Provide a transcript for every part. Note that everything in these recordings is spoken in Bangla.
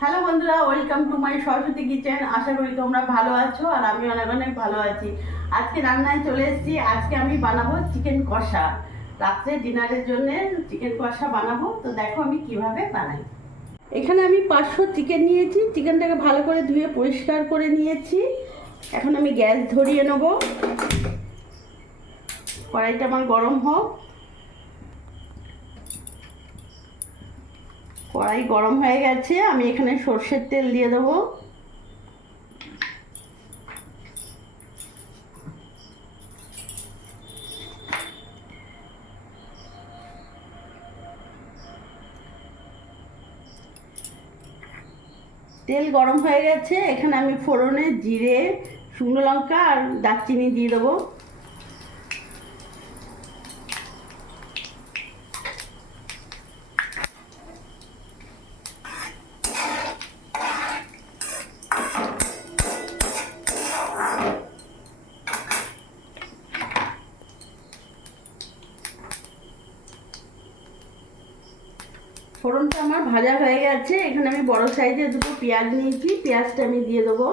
হ্যালো বন্ধুরা, welcome to my Saraswati kitchen. আশা করি তোমরা ভালো আছো আর আমি অনেক অনেক ভালো আছি। আজকে রান্নায় চলে এসেছি। আজকে আমি বানাবো চিকেন কষা। রাত্রে ডিনারের জন্য চিকেন কষা বানাবো। তো দেখো আমি কিভাবে বানাই। এখানে আমি 500 চিকেন নিয়েছি। চিকেনটাকে ভালো করে ধুয়ে পরিষ্কার করে নিয়েছি। এখন আমি গ্যাস ধরিয়ে নেব। কড়াইটা আমার গরম হোক। কড়াই গরম হয়ে গেছে, আমি এখানে সর্ষের তেল দিয়ে দেবো। তেল গরম হয়ে গেছে, এখানে আমি ফোড়নে জিরে, শুকনো লঙ্কা আর দারচিনি দিয়ে দেবো। ফোড়নটা আমার ভাজা হয়ে গেছে, এখানে আমি বড় সাইজের দুটো পেঁয়াজ নিয়েছি। পেঁয়াজটা আমি দিয়ে দেবো।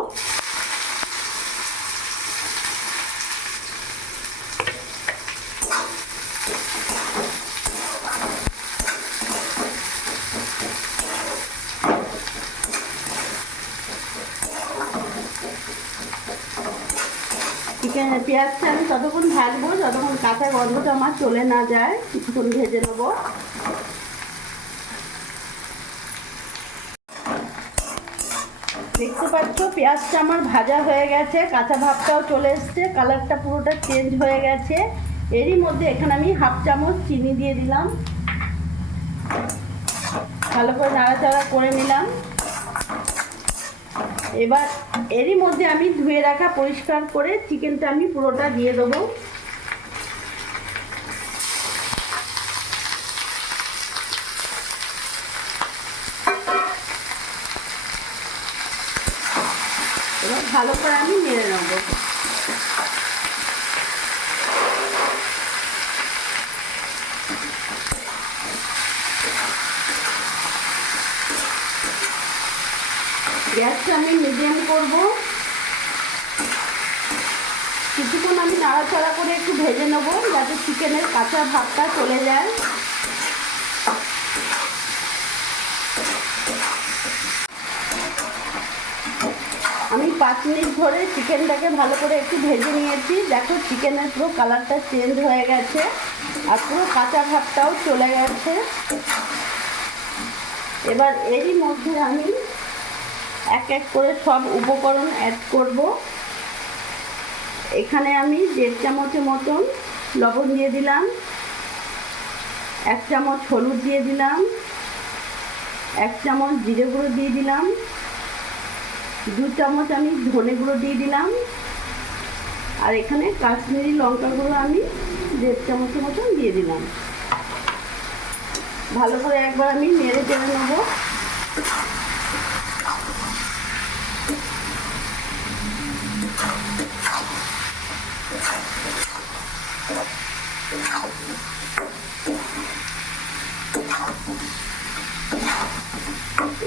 চিকেন পেঁয়াজটা আমি ততক্ষণ ভাজবো যতক্ষণ কাঁচা গন্ধটা আমার চলে না যায়। কিছুক্ষণ ভেজে নেবো। দেখতে পাচ্ছ পেঁয়াজটা আমার ভাজা হয়ে গেছে, কাঁচা ভাবটাও চলে এসছে, কালারটা পুরোটা চেঞ্জ হয়ে গেছে। এরই মধ্যে এখানে আমি হাফ চামচ চিনি দিয়ে দিলাম। ভালো করে নাড়াচাড়া করে নিলাম। এবার এরই মধ্যে আমি ধুয়ে রাখা পরিষ্কার করে চিকেনটা আমি পুরোটা দিয়ে দেবো। এবার ভালো করে আমি নেড়ে নেবো। গ্যাসটা আমি মিডিয়াম করব। কিছুক্ষণ আমি নাড়াচাড়া করে একটু ভেজে নেব যাতে চিকেনের কাঁচা ভাবটা চলে যায়। আমি 5 মিনিট ধরে চিকেনটাকে ভালো করে একটু ভেজে নিয়েছি। দেখো চিকেনের পুরো কালারটা চেঞ্জ হয়ে গেছে আর পুরো কাঁচা ভাবটাও চলে গেছে। এবার এরই মধ্যে আমি এক এক করে সব উপকরণ অ্যাড করব। এখানে আমি 1.5 চামচের মতন লবণ দিয়ে দিলাম, 1 চামচ হলুদ দিয়ে দিলাম, 1 চামচ জিরে গুঁড়ো দিয়ে দিলাম, 2 চামচ আমি ধনে গুঁড়ো দিয়ে দিলাম, আর এখানে কাশ্মীরি লঙ্কা গুঁড়ো আমি 1.5 চামচের মতন দিয়ে দিলাম। ভালো করে একবার আমি নেড়ে চেড়ে নেবো।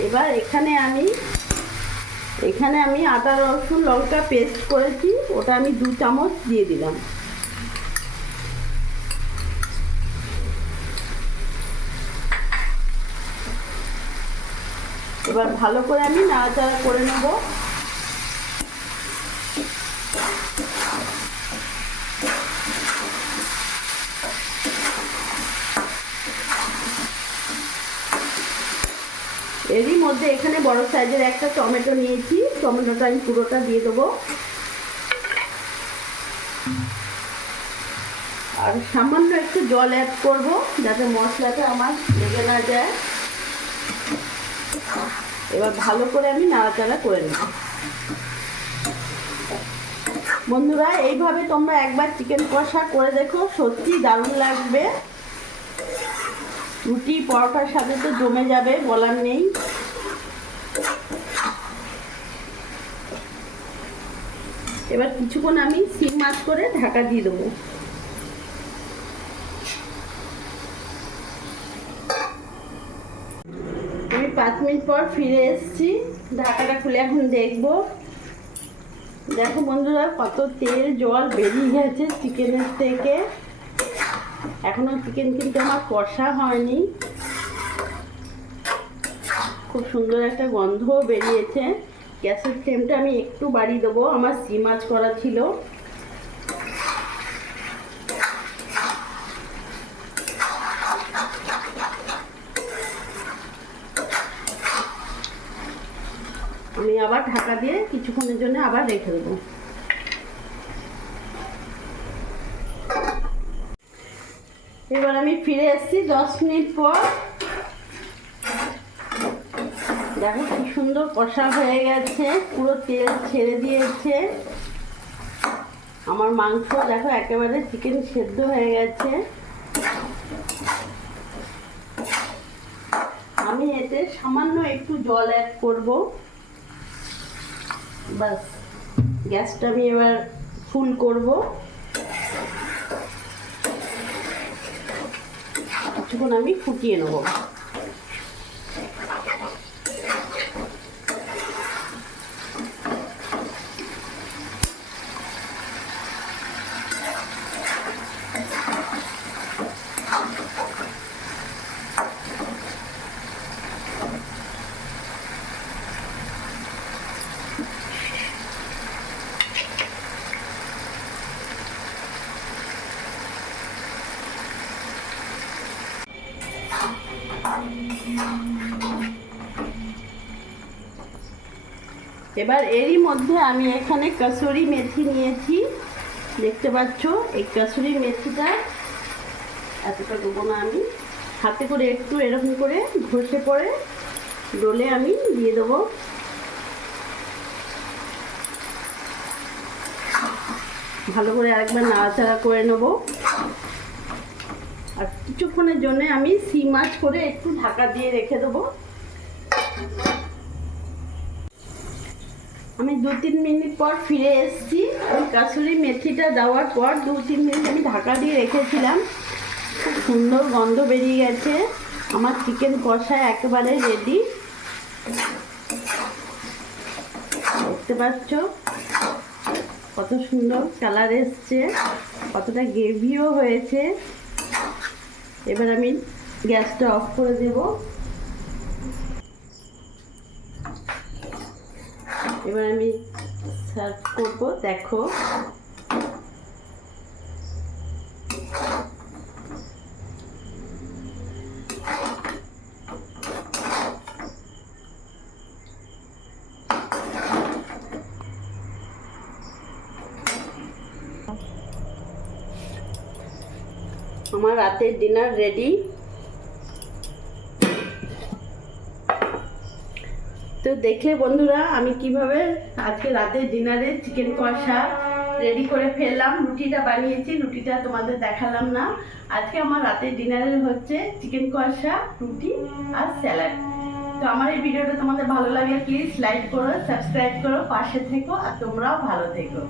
এবার এখানে আমি আদা রসুন লঙ্কা পেস্ট করেছি, ওটা আমি 2 চামচ দিয়ে দিলাম। এবার ভালো করে আমি নাড়াচাড়া করে নেব। এরই মধ্যে এখানে বড় সাইজের একটা টমেটো নিয়েছি, টমেটোটা আমি পুরোটা দিয়ে দেবো। আর সামান্য একটু জল অ্যাড করব যাতে মশলাটা আমার লেগে না যায়। এবার ভালো করে আমি নাড়াচাড়া করে নেব। বন্ধুরা, এইভাবে তোমরা একবার চিকেন কষা করে দেখো, সত্যি দারুণ লাগবে। রুটি পরোটার সাথে তো জমে যাবে, বলার নেই। এবার কিছুক্ষণ আমি সিম আঁচ করে ঢাকা দিয়ে দেবো। আমি 5 মিনিট পর ফিরে এসেছি। ঢাকাটা খুলে এখন দেখবো। দেখো বন্ধুরা, কত তেল জল বেরিয়ে গেছে চিকেনের থেকে। এখনো চিকেন কিন্তু আমার কষা হয়নি। খুব সুন্দর একটা গন্ধও বেরিয়েছে। গ্যাসের ফ্লেমটা আমি একটু বাড়িয়ে দেবো, আমার সিম আঁচ করা ছিল। আমি আবার ঢাকা দিয়ে কিছুক্ষণের জন্য আবার রেখে দেবো। এবার আমি ফিরে এসেছি 10 মিনিট পর। দেখো কি সুন্দর কষা হয়ে গেছে, পুরো তেল ছেড়ে দিয়েছে। আমার মাংস দেখো একেবারে চিকেন সেদ্ধ হয়ে গেছে। আমি এতে সামান্য একটু জল অ্যাড করব। বাস, গ্যাসটা আমি এবার ফুল করব। কিছুক্ষণ আমি ফুটিয়ে নেব। এবার এরই মধ্যে আমি এখানে কসুরি মেথি নিয়েছি, দেখতে পাচ্ছ। এই কসুরি মেথিটা এতটা দেবো না, আমি হাতে করে একটু এরকম করে ঘষে পড়ে ডলে আমি দিয়ে দেবো। ভালো করে আরেকবার নাড়াচাড়া করে নেব। আর কিছুক্ষণের জন্য আমি সিম আঁচ করে একটু ঢাকা দিয়ে রেখে দেবো। আমি 2-3 মিনিট পর ফিরে এসেছি। ওই কাসুরি মেথিটা দেওয়ার পর 2-3 মিনিট আমি ঢাকা দিয়ে রেখেছিলাম। খুব সুন্দর গন্ধ বেরিয়ে গেছে। আমার চিকেন কষা একেবারে রেডি, দেখতে পাচ্ছ কত সুন্দর কালার এসছে, কতটা গ্রেভিও হয়েছে। এবার আমি গ্যাসটা অফ করে দেব। এবার আমি সার্ভ করব। দেখো আমার রাতের ডিনার রেডি। তো দেখলে বন্ধুরা, আমি কিভাবে আজকে রাতের ডিনারে চিকেন কষা রেডি করে ফেললাম। রুটিটা বানিয়েছি, রুটিটা তোমাদের দেখালাম না। আজকে আমার রাতের ডিনারে হচ্ছে চিকেন কষা, রুটি আর স্যালাড। তো আমার এই ভিডিওটা তোমাদের ভালো লাগলে প্লিজ লাইক করো, সাবস্ক্রাইব করো, পাশে থেকো, আর তোমরাও ভালো থেকো।